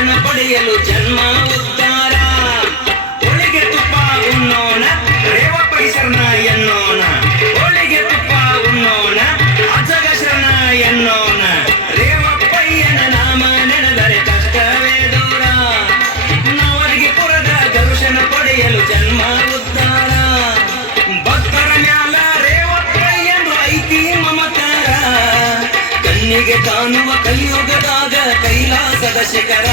జన్మ పಡೆಯಲು ನಿನಗೆ ಕಾಣುವ ಕಲಿಯುಗದಾಗ ಕೈಲಾಸದ ಶಿಖರ.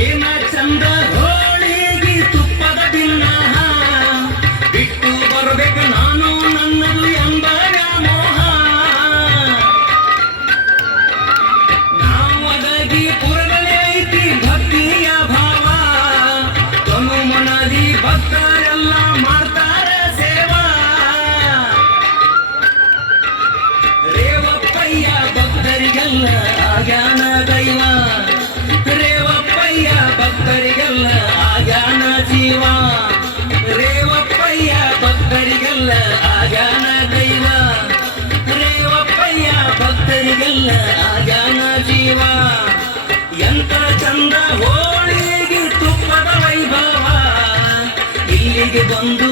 ಏನ ಚಂದ ಹೋಳಿಗೆ ತುಪ್ಪದ ಹಾ ಬಿಟ್ಟು ಬರಬೇಕು ನಾನು ನನ್ನದು ಎಂಬ ಮೋಹ ನಾವೊದಗಿ ಪುರದಲ್ಲಿ ಐತಿ ಭಕ್ತಿಯ ಭಾವ. ತನು ಮನದಿ ಭಕ್ತರೆಲ್ಲ ಮಾಡ್ತಾರ ಸೇವಾ. ರೇವಪ್ಪಯ್ಯ ಭಕ್ತರಿಗೆಲ್ಲ ಆಗ್ಯಾರ ಮಕ್ಕಳಿಗೆಲ್ಲ ಆಜಾನ ಜೀವ. ಎಂತ ಚಂದ ಹೋಳಿಗೆ ತುಪ್ಪದ ವೈಭವ. ಇಲ್ಲಿಗೆ ಬಂದು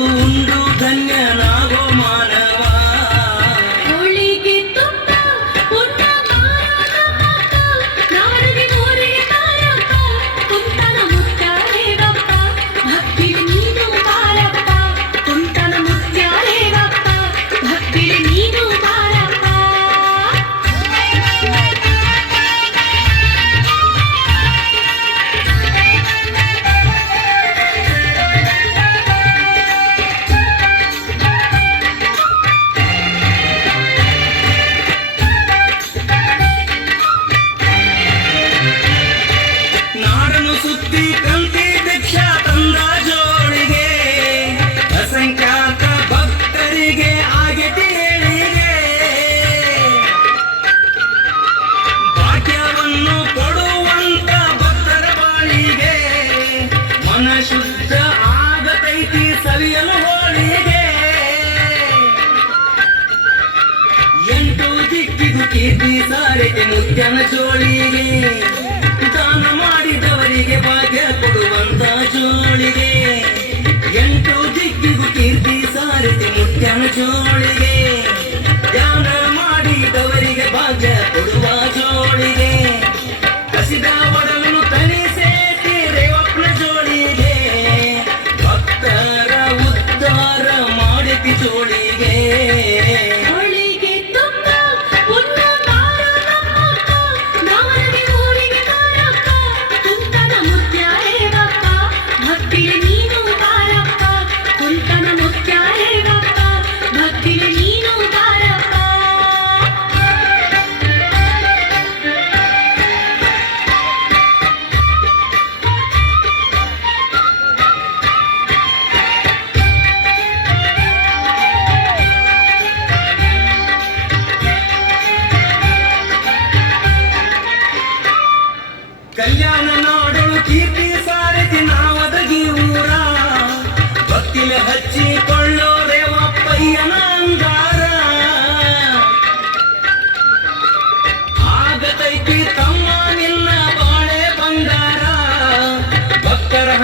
ಸವಿಯಲು ಹೋಳಿಗೆ. ಎಂಟು ದಿಕ್ಕಿದು ಕೀರ್ತಿ ಸಾರಿಗೆ ಮುತ್ಯನ ಚೋಳಿಗೆ ತಾನು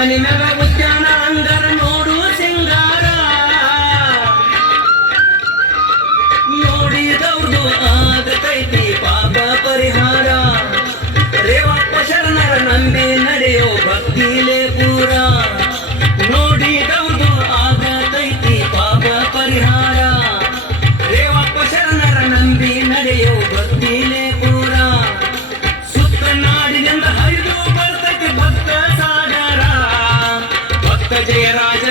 nimeba ஜெயராஜ